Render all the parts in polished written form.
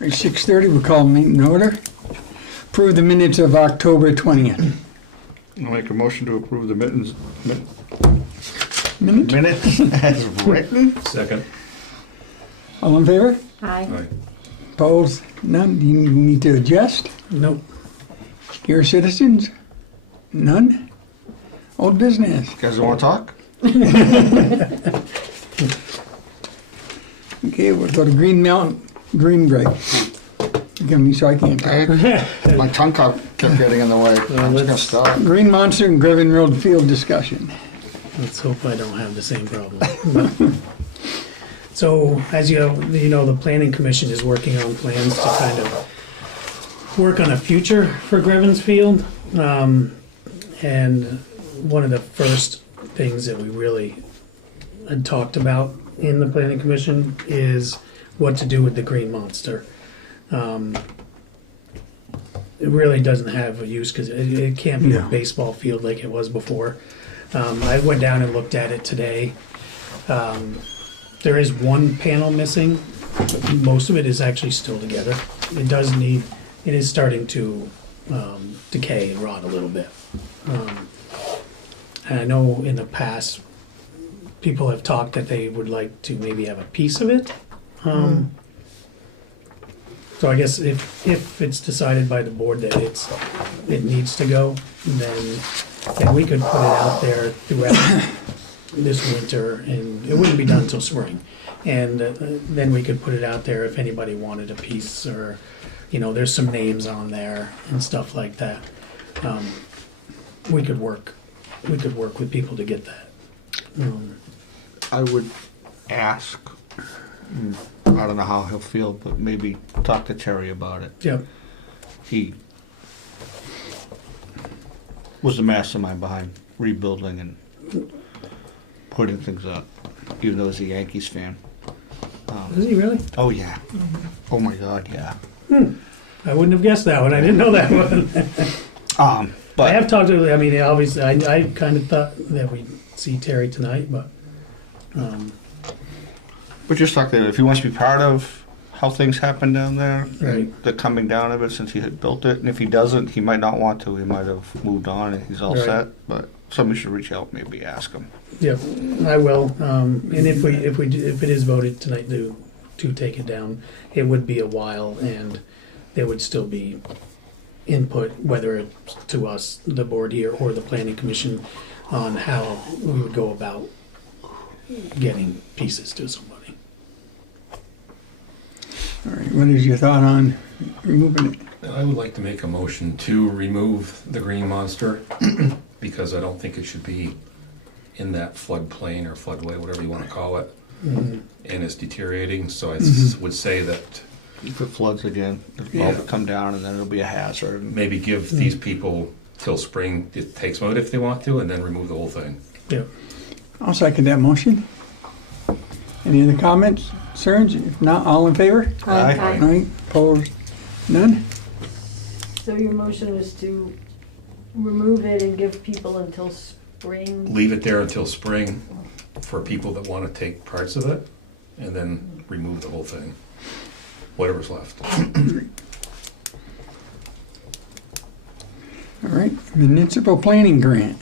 At 6:30, we'll call meeting in order. Approve the minutes of October 20th. I'll make a motion to approve the minutes as written. Second. All in favor? Aye. Aye. Opposed? None? Do you need to adjust? Nope. Your citizens? None? Old business? You guys don't want to talk? Okay, we'll go to Green Mountain, Green Break. So I can't talk. My tongue kept getting in the way. I'm just gonna stop. Green Monster and Greven Road Field discussion. Let's hope I don't have the same problem. So, as you know, the Planning Commission is working on plans to kind of work on a future for Greven's Field. And one of the first things that we really had talked about in the Planning Commission is what to do with the Green Monster. It really doesn't have a use because it can't be a No. baseball field like it was before. I went down and looked at it today. There is one panel missing. Most of it is actually still together. It is starting to decay and rot a little bit. And I know in the past, people have talked that they would like to maybe have a piece of it. So I guess if it's decided by the board that it needs to go, then we could put it out there throughout this winter, and it wouldn't be done until spring. And then we could put it out there if anybody wanted a piece, or there's some names on there and stuff like that. We could work with people to get that. I would ask, I don't know how he'll feel, but maybe talk to Terry about it. Yep. He was the mastermind behind rebuilding and putting things up, even though he's a Yankees fan. Is he really? Oh, yeah. Oh, my God, yeah. I wouldn't have guessed that one. I didn't know that one. But I have talked to. I mean, obviously, I kind of thought that we'd see Terry tonight, but. But just talk to him. If he wants to be part of how things happen down there, Right. the coming down of it since he had built it, and if he doesn't, he might not want to. He might have moved on and he's all Right. set. But somebody should reach out, maybe ask him. Yep, I will. And if it is voted tonight to take it down, it would be a while, and there would still be input, whether it's to us, the board here, or the planning commission, on how we would go about getting pieces to somebody. All right, what is your thought on removing it? I would like to make a motion to remove the green monster because I don't think it should be in that floodplain or floodway, whatever you want to call it, and it's deteriorating. So I would say that If it floods again, it'll Yeah. come down and then it'll be a hazard. maybe give these people till spring to take some of it if they want to, and then remove the whole thing. Yep. I'll second that motion. Any other comments, concerns? If not, all in favor? Aye. Aye. Opposed? None? So your motion was to remove it and give people until spring? Leave it there until spring for people that want to take parts of it, and then remove the whole thing, whatever's left. All right, municipal planning grant.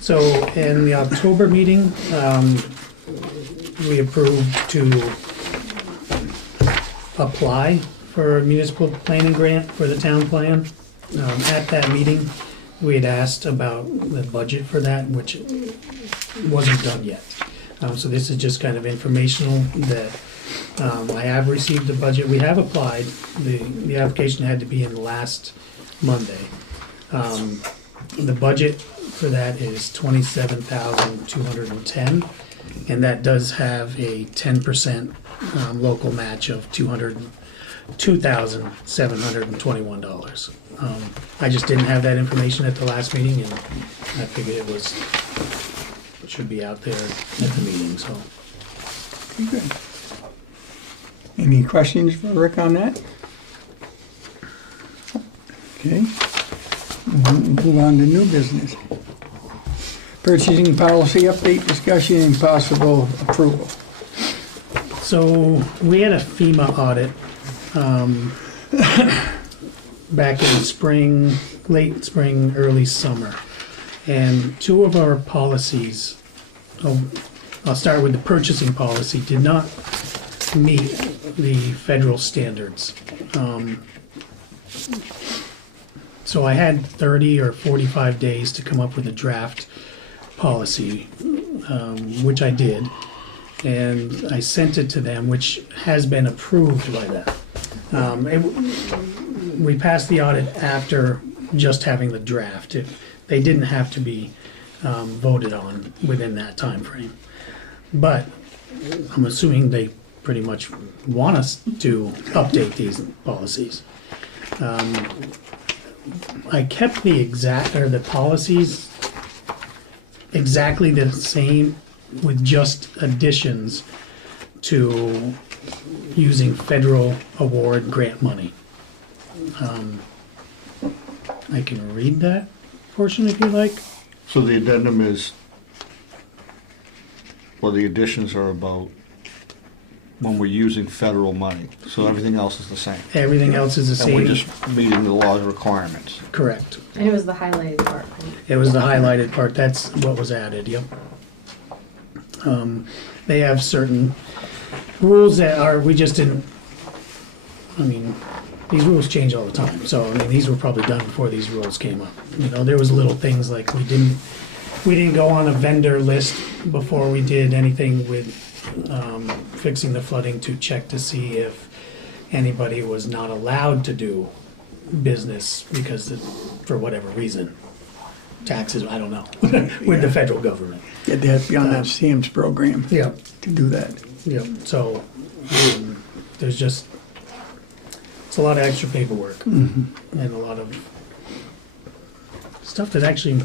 So in the October meeting, we approved to apply for a municipal planning grant for the town plan. At that meeting, we had asked about the budget for that, which wasn't done yet. So this is just kind of informational that I have received the budget. We have applied. The application had to be in last Monday. The budget for that is $27,210, and that does have a 10% local match of $202,721. I just didn't have that information at the last meeting, and I figured it should be out there at the meeting. So Okay, good. Any questions for Rick on that? Okay. We'll move on to new business. Purchasing policy update discussion and possible approval. So we had a FEMA audit back in spring, late spring, early summer. And two of our policies, I'll start with the purchasing policy, did not meet the federal standards. So I had 30 or 45 days to come up with a draft policy, which I did. And I sent it to them, which has been approved by them. We passed the audit after just having the draft. They didn't have to be voted on within that time frame. But I'm assuming they pretty much want us to update these policies. I kept the policies exactly the same with just additions to using federal award grant money. I can read that portion if you like. So the addendum is, well, the additions are about when we're using federal money. So everything else is the same. Everything else is the And we're same. just meeting the law's requirements. Correct. And it was the highlighted part, right? It was the highlighted part. That's what was added, yep. They have certain rules that are, we just didn't, I mean, these rules change all the time. So, I mean, these were probably done before these rules came up. You know, there was little things like we didn't go on a vendor list before we did anything with fixing the flooding to check to see if anybody was not allowed to do business because for whatever reason. Taxes, I don't know, with the federal government. Yeah, they have to be on that SAM's program Yeah, to do that. yeah, so, there's just, it's a lot of extra paperwork and a lot of stuff that actually,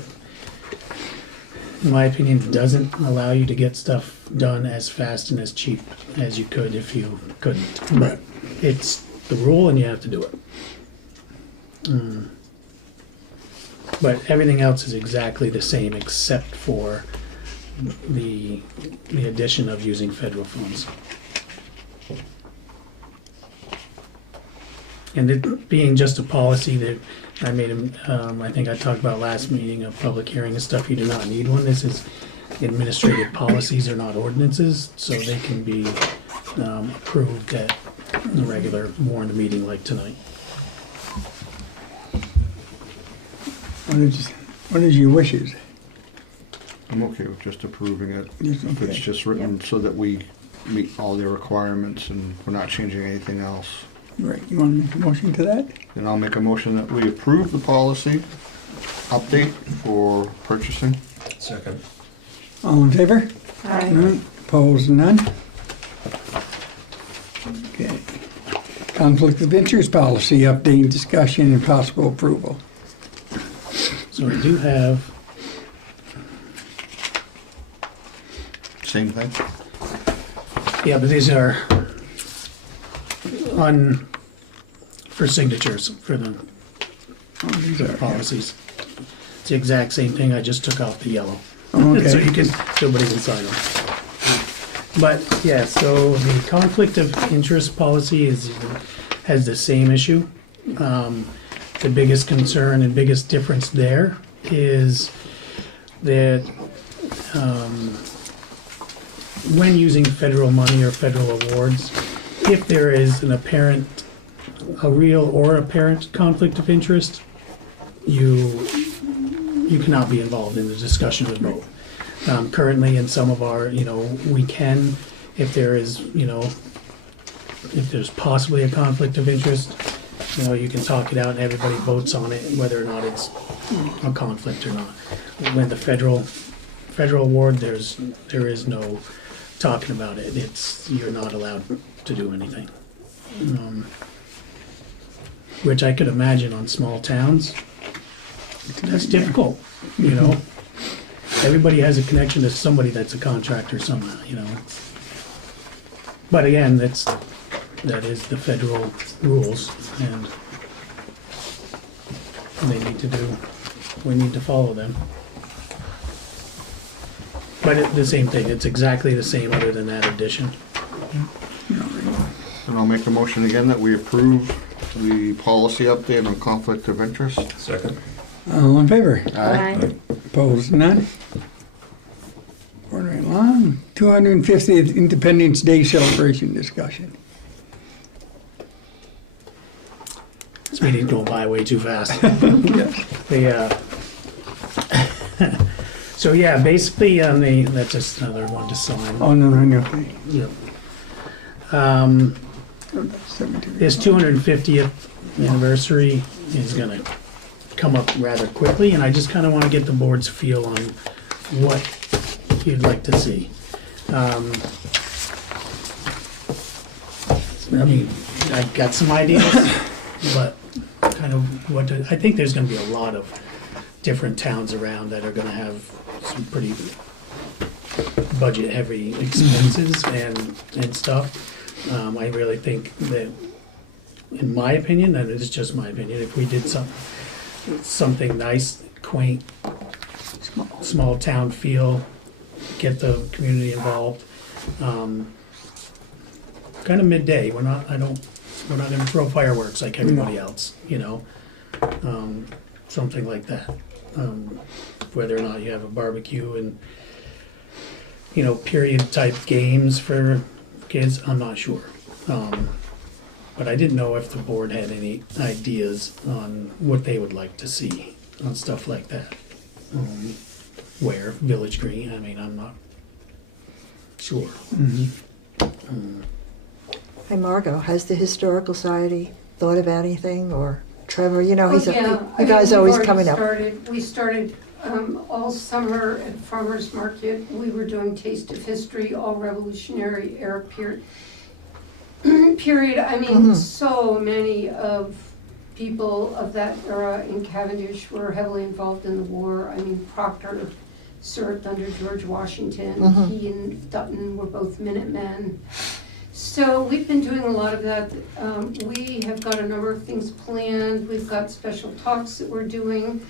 in my opinion, doesn't allow you to get stuff done as fast and as cheap as you could if you couldn't. But it's the rule and you have to do it. But everything else is exactly the same except for the addition of using federal funds. And it being just a policy that I made, I think I talked about last meeting, a public hearing and stuff, you do not need one. This is administrative policies, are not ordinances, so they can be approved at a regular warned meeting like tonight. What is your wishes? I'm okay with just approving it. Yes, If it's okay. just written so that we meet all their requirements and we're not changing anything else. Right, you want to make a motion to that? Then I'll make a motion that we approve the policy update for purchasing. Second. All in favor? Aye. None, opposed, none? Okay. Conflict of interest policy, update, discussion, and possible approval. So we do have, Same thing. yeah, but these are for signatures for the Oh, these are, policies. It's the exact same thing, I just took off the yellow. Oh, So you okay. can, nobody can sign them. But, yeah, so the conflict of interest policy has the same issue. The biggest concern and biggest difference there is that when using federal money or federal awards, if there is a real or apparent conflict of interest, you cannot be involved in the discussion or vote. Currently, in some of our, we can, if there is, if there's possibly a conflict of interest, you can talk it out and everybody votes on it, whether or not it's a conflict or not. When the federal award, there is no talking about it. You're not allowed to do anything. Which I could imagine on small towns, that's difficult, Everybody has a connection to somebody that's a contractor somehow, But again, that is the federal rules, and we need to follow them. But the same thing, it's exactly the same other than that addition. And I'll make a motion again that we approve the policy update on conflict of interest. Second. All in favor? Aye. Opposed, none? Going right along. 250th Independence Day celebration discussion. This meeting's going by way too fast. So yeah, basically on that's just another one to sign. Oh, no, okay. Yep. Oh, that's 17. This 250th anniversary is gonna come up rather quickly, and I just kinda wanna get the board's feel on what you'd like to see. I mean, I got some ideas, but kind of I think there's gonna be a lot of different towns around that are gonna have some pretty budget-heavy expenses and stuff. I really think that, in my opinion, and it's just my opinion, if we did something nice, quaint, small town feel, get the community involved, kind of midday. We're not gonna throw fireworks like everybody else, you know, something like that. Whether or not you have a barbecue and, you know, period type games for kids, I'm not sure. But I didn't know if the board had any ideas on what they would like to see on stuff like that. Where Village Green, I mean, I'm not sure. Hey, Margot, has the Historical Society thought about anything, or Trevor, you know, he's you guys always coming up. We started all summer at Farmers Market. We were doing Taste of History, all Revolutionary era period. I mean, so many of people of that era in Cavendish were heavily involved in the war. I mean, Proctor served under George Washington. He and Dutton were both Minutemen. So we've been doing a lot of that. We have got a number of things planned. We've got special talks that we're doing.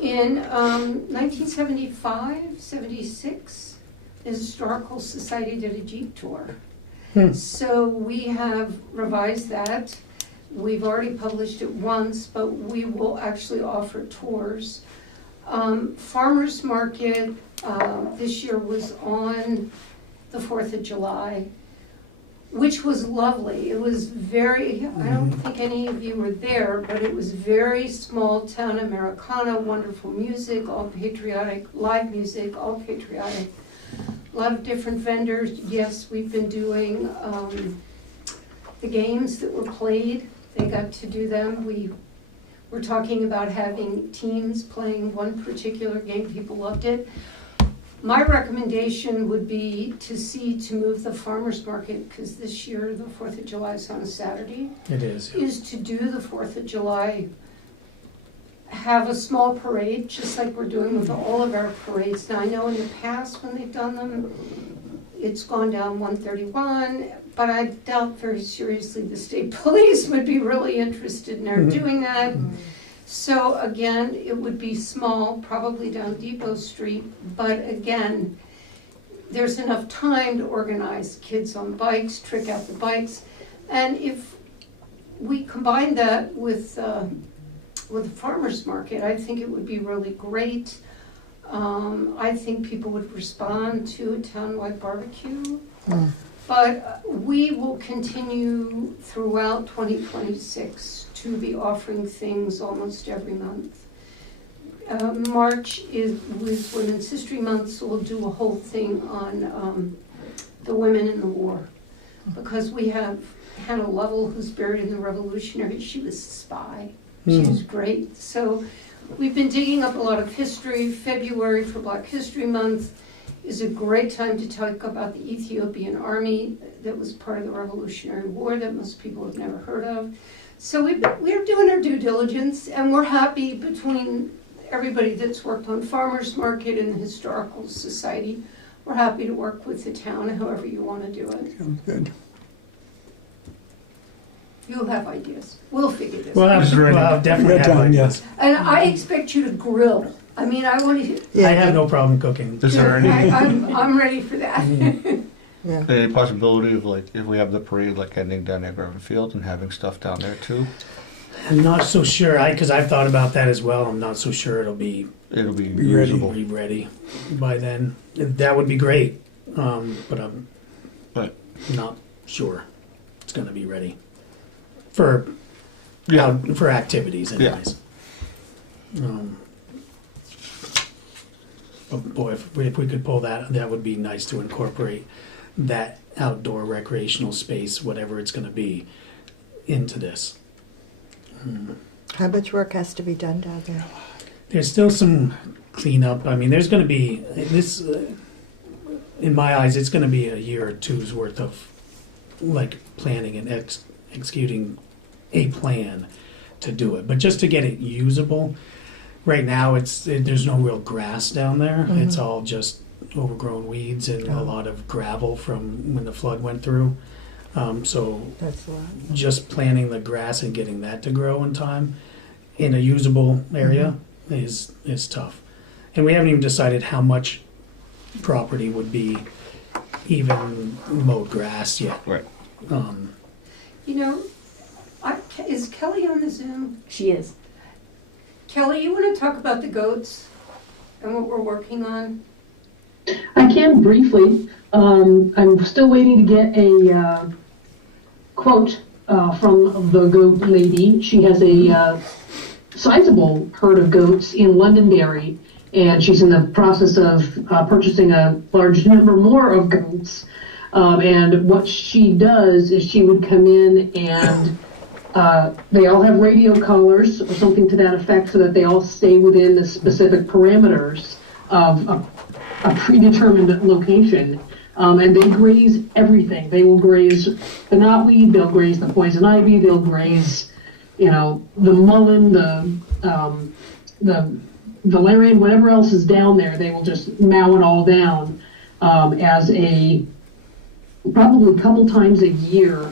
In 1975, 76, the Historical Society did a Jeep tour. So we have revised that. We've already published it once, but we will actually offer tours. Farmers Market this year was on the 4th of July, which was lovely. It was very, I don't think any of you were there, but it was very small town Americana, wonderful music, all patriotic, live music, all patriotic. A lot of different vendors. Yes, we've been doing the games that were played. They got to do them. We were talking about having teams playing one particular game. People loved it. My recommendation would be to move the farmers market, because this year the 4th of July is on a Saturday. It is. Is to do the 4th of July, have a small parade, just like we're doing with all of our parades. Now, I know in the past when they've done them, it's gone down 131, but I doubt very seriously the state police would be really interested in our doing that. So again, it would be small, probably down Depot Street, but again, there's enough time to organize kids on bikes, trick out the bikes. And if we combine that with the farmers market, I think it would be really great. I think people would respond to a townwide barbecue. But we will continue throughout 2026 to be offering things almost every month. March is with Women's History Month, so we'll do a whole thing on the women in the war. Because we have Hannah Lovell, who's buried in the Revolutionary. She was a spy. She was great. So we've been digging up a lot of history. February for Black History Month is a great time to talk about the Ethiopian army that was part of the Revolutionary War that most people have never heard of. So we're doing our due diligence, and we're happy between everybody that's worked on Farmers Market and the Historical Society. We're happy to work with the town however you want to do it. Sounds good. You'll have ideas. We'll figure this We'll out. definitely have ideas. And I expect you to grill. I mean, I want to. I have no problem cooking. Is there any, I'm ready for that. Yeah. Any possibility of like, if we have the parade like ending down at Grevin Field and having stuff down there too? I'm not so sure, because I've thought about that as well. I'm not so sure it'll be It'll be Be ready. usable. ready by then. That would be great, but I'm But not sure it's gonna be ready for yeah, for activities anyways. But boy, if we could pull that would be nice to incorporate that outdoor recreational space, whatever it's gonna be, into this. How much work has to be done down there? There's still some cleanup. I mean, there's gonna be, this, in my eyes, it's gonna be a year or two's worth of, like, planning and executing a plan to do it. But just to get it usable, right now, there's no real grass down there. Mhm. It's all just overgrown weeds and a Oh. lot of gravel from when the flood went through. So That's a lot. just planting the grass and getting that to grow in time in a usable area is tough. And we haven't even decided how much property would be even mowed grass yet. right. You know, is Kelly on the Zoom? She is. Kelly, you want to talk about the goats and what we're working on? I can briefly. I'm still waiting to get a quote from the goat lady. She has a sizable herd of goats in Londonderry, and she's in the process of purchasing a large number more of goats. And what she does is she would come in and they all have radio collars or something to that effect so that they all stay within the specific parameters of a predetermined location. And they graze everything. They will graze the knotweed, they'll graze the poison ivy, they'll graze, the mullein, the valerian, whatever else is down there, they will just mow it all down as probably a couple times a year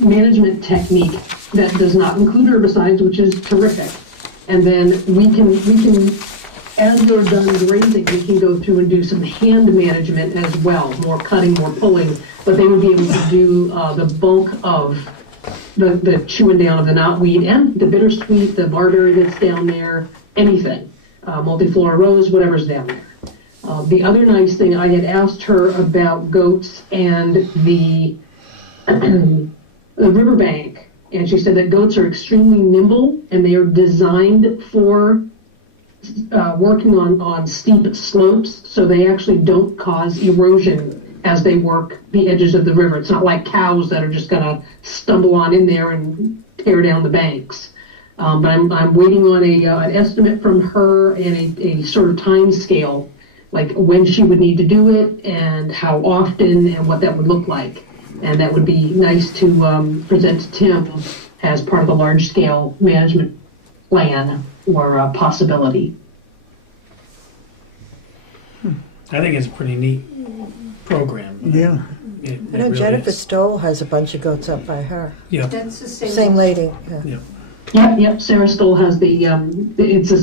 management technique that does not include herbicides, which is terrific. And then we can as they're done grazing, we can go through and do some hand management as well, more cutting, more pulling, but they would be able to do the bulk of the chewing down of the knotweed and the bittersweet, the barberry that's down there, anything, multiflora rose, whatever's down there. The other nice thing, I had asked her about goats and the riverbank, and she said that goats are extremely nimble and they are designed for working on steep slopes, so they actually don't cause erosion as they work the edges of the river. It's not like cows that are just gonna stumble on in there and tear down the banks. But I'm waiting on an estimate from her and a sort of time scale, like when she would need to do it and how often and what that would look like. And that would be nice to present to Tim as part of the large scale management plan or a possibility. I think it's a pretty neat program. Yeah. It I know really Jennifer is. Stoll has a bunch of goats up by her. Yeah, That's the same. Same lady. Yeah. Yep. Sarah Stoll has the it's the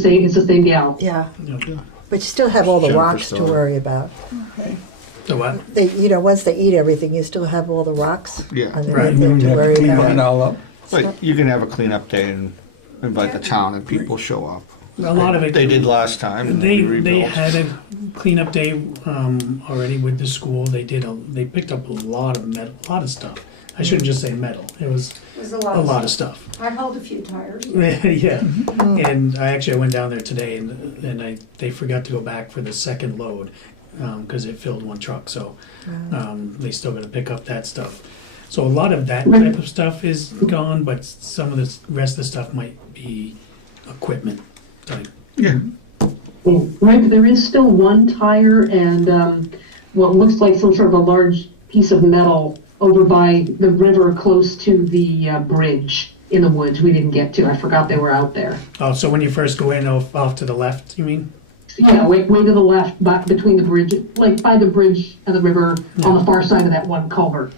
same gal. Yeah. yeah. But you still have all the Jennifer rocks to Stoll. worry about. So what? Once they eat everything, you still have all the rocks Yeah. underneath Right. there You to have worry to clean about. that all up. But you can have a cleanup day and invite the town and people show up. A lot of it. They did last time. And They rebuilt. had a cleanup day already with the school. They picked up a lot of stuff. I shouldn't just say metal. It was There's a a lot of stuff. I held a few tires. Yeah, and I went down there today, and they forgot to go back for the second load because it filled one truck. So they still got to pick up that stuff. So a lot of that type of stuff is gone, but some of the rest of the stuff might be equipment type. Yeah. Right, there is still one tire and what looks like some sort of a large piece of metal over by the river close to the bridge in the woods we didn't get to. I forgot they were out there. Oh, so when you first go in off to the left, you mean? Yeah, way to the left, between the bridge, like by the bridge and the river on the far side of that one culvert.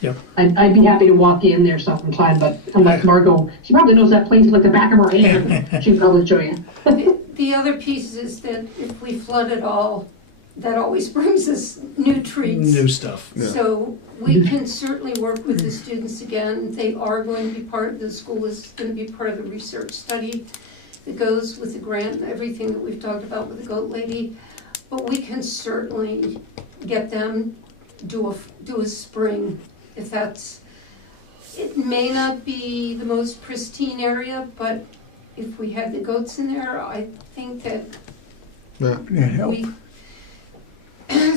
Yep. I'd be happy to walk in there sometime, but unless Margot, she probably knows that place like the back of her hand. She'd probably show you. The other piece is that if we flood it all, that always brings us new treats. New stuff. Yeah. So we can certainly work with the students again. They are going to be the school is going to be part of the research study that goes with the grant and everything that we've talked about with the goat lady. But we can certainly get them do a spring if that's, it may not be the most pristine area, but if we had the goats in there, I think that Yeah. That help. we,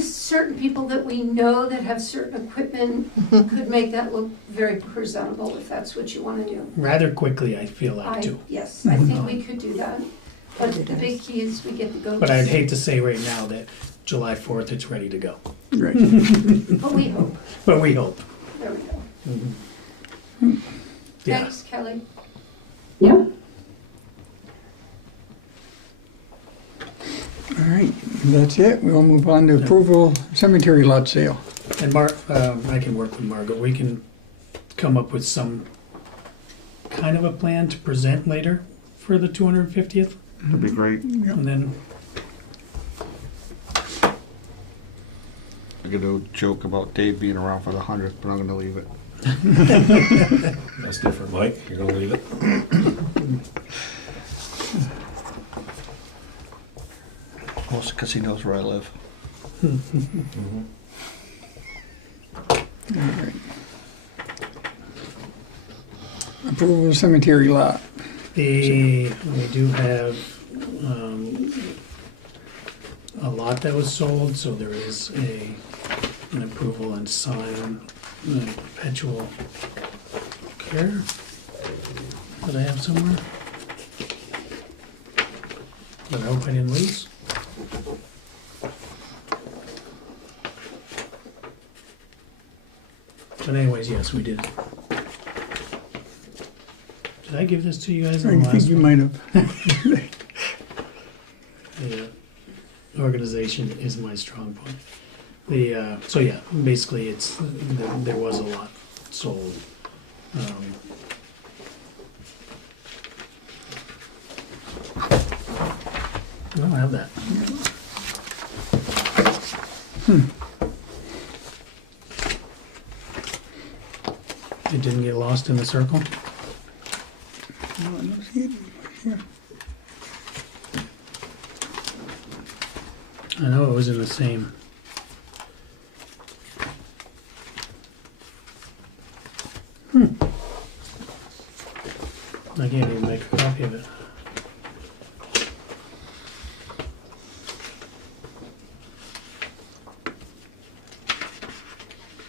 certain people that we know that have certain equipment could make that look very presentable if that's what you want to do. Rather quickly, I feel like too. Yes, I think we could do that. But the big key is we get the goats. But I'd hate to say right now that July 4th it's ready to go. Right. But we hope. But we hope. There we go. Yeah. Thanks, Kelly. Yeah, All right, that's it. We'll move on to approval cemetery lot sale. And I can work with Margot. We can come up with some kind of a plan to present later for the 250th. That'd be great. And then, I could do a joke about Dave being around for the 100th, but I'm gonna leave it. That's different, Mike. You're gonna leave it? Mostly because he knows where I live. Approval of cemetery lot. we do have a lot that was sold, so there is an approval and sign perpetual care that I have somewhere. That I hope I didn't lose. But anyways, yes, we did. Did I give this to you guys I in the think last you one? might have. The organization is my strong point. So yeah, basically it's, there was a lot sold. I don't have that. It didn't get lost in the circle? No, I don't see it. Here. I know it was in the same. I can't even make a copy of it.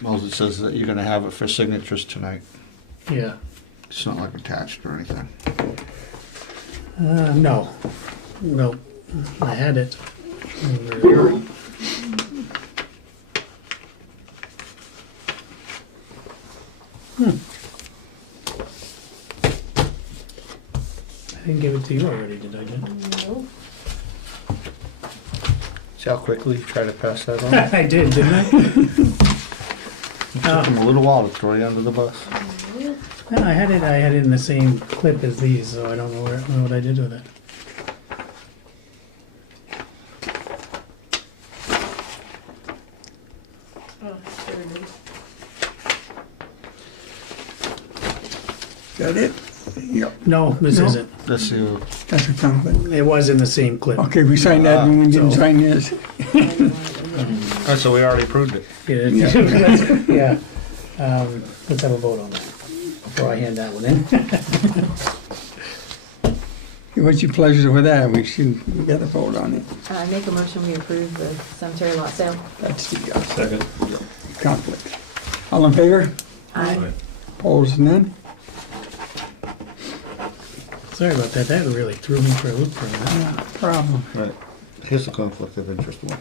Well, it says that you're gonna have it for signatures tonight. Yeah. It's not like attached or anything. No. Well, I had it. I didn't give it to you already, did I, Jen? No. See how quickly you try to pass that on? I did, didn't I? It took him a little while to throw you under the bus. No, I had it in the same clip as these, so I don't know what I did with it. Oh, there it is. Is that it? Yep, No, this No. isn't. Let's see. that's a conflict. It was in the same clip. Okay, we signed that and we didn't So- sign this. Oh, so we already approved it. Yeah. Let's have a vote on that before I hand that one in. What's your pleasure with that? We got a vote on it. I make a motion, we approve the cemetery lot sale. That's the Second. conflict. All in favor? Aye. Opposed, none? Sorry about that. That really threw me for a loop for a minute. No problem. Right. Here's the conflict of interest one.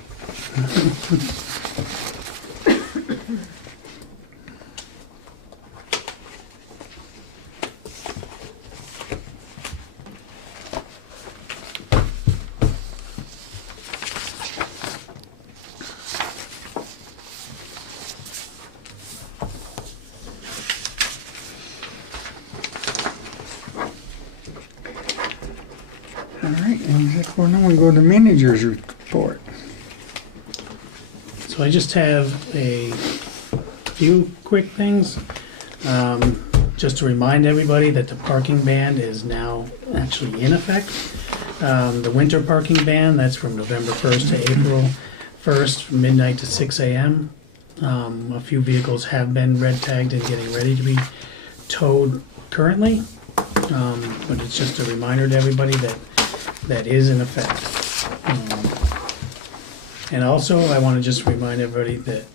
All right, and now we go to manager's report. So I just have a few quick things. Just to remind everybody that the parking ban is now actually in effect. The winter parking ban, that's from November 1st to April 1st, from midnight to 6 a.m. A few vehicles have been red tagged and getting ready to be towed currently. But it's just a reminder to everybody that that is in effect. And also, I want to just remind everybody that,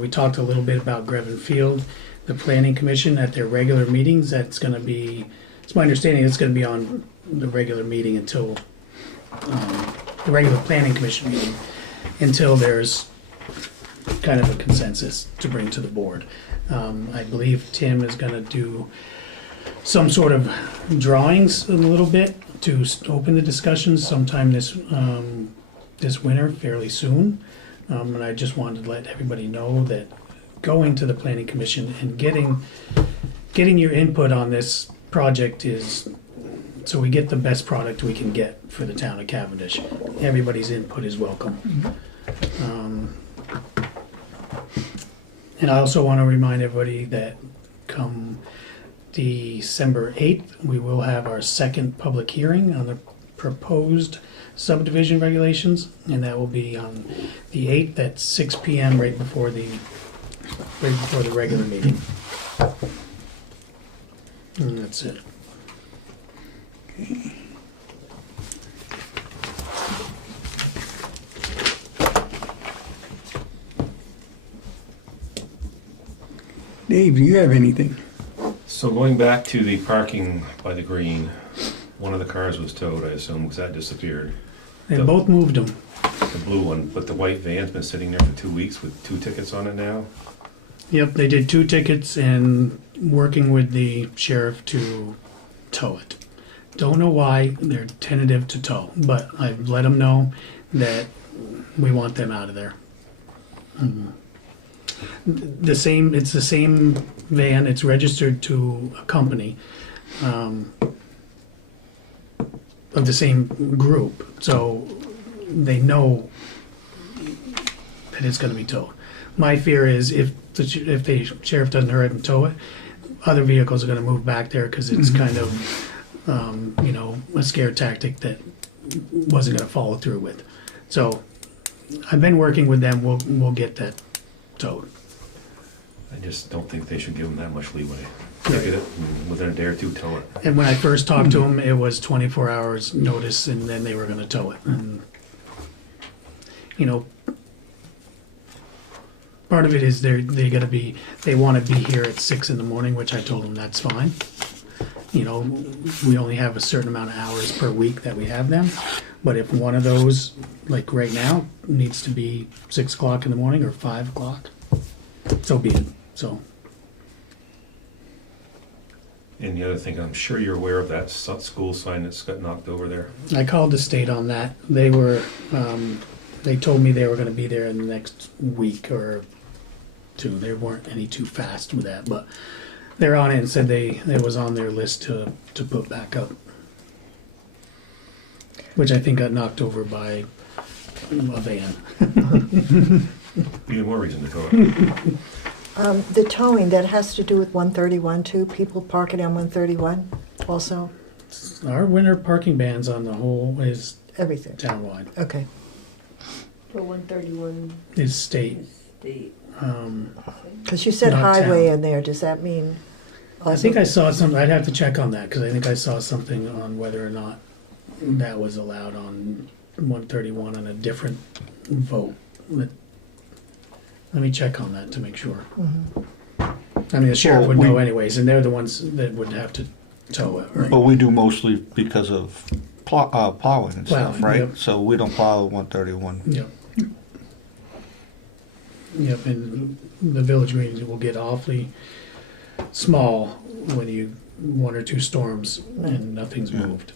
we talked a little bit about Grevin Field, the Planning Commission at their regular meetings. That's going to be, it's my understanding it's going to be on the regular meeting until, the regular Planning Commission meeting, until there's kind of a consensus to bring to the board. I believe Tim is going to do some sort of drawings a little bit to open the discussions sometime this winter, fairly soon. And I just wanted to let everybody know that going to the Planning Commission and getting your input on this project is so we get the best product we can get for the town of Cavendish. Everybody's input is welcome. And I also want to remind everybody that come December 8th, we will have our second public hearing on the proposed subdivision regulations, and that will be on the 8th at 6 p.m. right before the regular meeting. And that's it. Okay. Dave, do you have anything? So going back to the parking by the green, one of the cars was towed, I assume, because that disappeared. They both moved them. The blue one, but the white van's been sitting there for 2 weeks with 2 tickets on it now. Yep, they did 2 tickets and working with the sheriff to tow it. Don't know why they're tentative to tow, but I've let them know that we want them out of there. It's the same van. It's registered to a company of the same group, so they know that it's going to be towed. My fear is if the sheriff doesn't hurry up and tow it, other vehicles are going to move back there because it's kind of a scare tactic that wasn't going to follow through with. So I've been working with them. We'll get that towed. I just don't think they should give them that much leeway. Ticket it, and within a day or two, tow it. And when I first talked to them, it was 24 hours notice, and then they were going to tow it. And part of it is they want to be here at 6 in the morning, which I told them that's fine. We only have a certain amount of hours per week that we have them. But if one of those, like right now, needs to be 6 o'clock in the morning or 5 o'clock, so be it. So. And the other thing, I'm sure you're aware of that school sign that's got knocked over there. I called the state on that. They were, they told me they were going to be there in the next week or 2. They weren't any too fast with that, but they're on it and said it was on their list to put back up. Which I think got knocked over by a van. Even more reason to tow it. The towing, that has to do with 131 too? People parking on 131 also? Our winter parking bans on the whole is Everything? townwide. Okay. For 131 Is state. state. Because you said Not highway town. in there, does that mean? I think I saw something, I'd have to check on that, because I think I saw something on whether or not that was allowed on 131 on a different vote. Let me check on that to make sure. I mean, the sheriff Well, would know we- anyways, and they're the ones that would have to tow it, right? But we do mostly because of plowing and stuff, Plowing, right? yep. So we don't plow 131. Yep. Yep, and the village meetings will get awfully small when you 1 or 2 storms and nothing's Yeah. moved.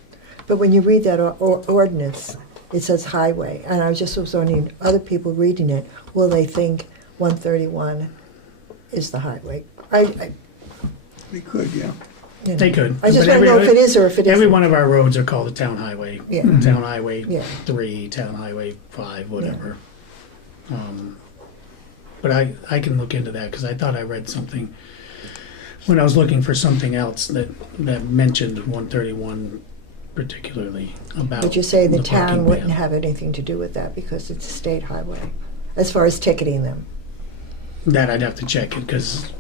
But when you read that ordinance, it says highway, and I was just wondering, other people reading it, will they think 131 is the highway? We could, yeah. You know. They could. I just but want to know if it is or if it Every isn't. one of our roads are called a town highway. Yeah. Town highway Yeah. 3, town highway 5, whatever. But I can look into that, because I thought I read something, when I was looking for something else that mentioned 131 particularly about. Would you say the town parking wouldn't ban. have anything to do with that because it's a state highway, as far as ticketing them? That I'd have to check it, because,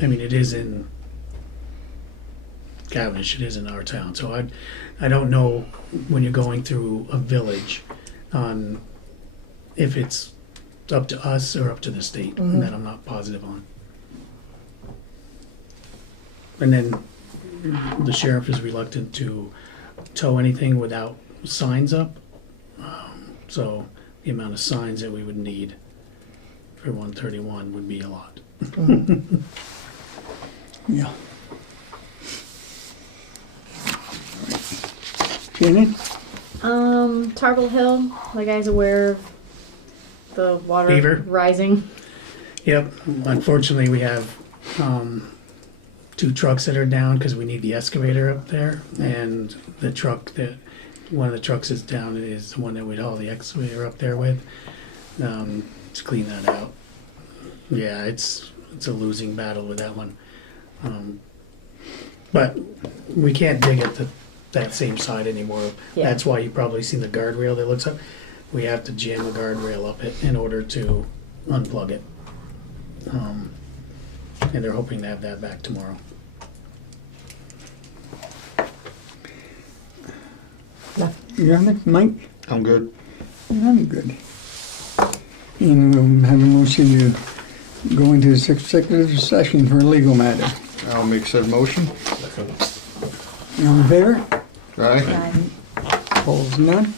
I mean, it is in Cavendish, it is in our town, so I don't know when you're going through a village on if it's up to us or up to the state. Mhm. That I'm not positive on. And then the sheriff is reluctant to tow anything without signs up. So the amount of signs that we would need for 131 would be a lot. Yeah. Shannon? Tarble Hill, the guy's aware of the water Beaver? rising. Yep, unfortunately we have 2 trucks that are down because we need the excavator up there, and the truck that, one of the trucks is down is the one that we'd haul the excavator up there with, to clean that out. Yeah, it's a losing battle with that one. But we can't dig at that same side anymore. Yeah. That's why you probably see the guardrail that looks up. We have to jam a guardrail up it in order to unplug it. And they're hoping to have that back tomorrow. You have it, Mike? I'm good. I'm good. And we'll have a motion to go into this executive session for a legal matter. I'll make said motion. All in favor? Right? Opposed, none?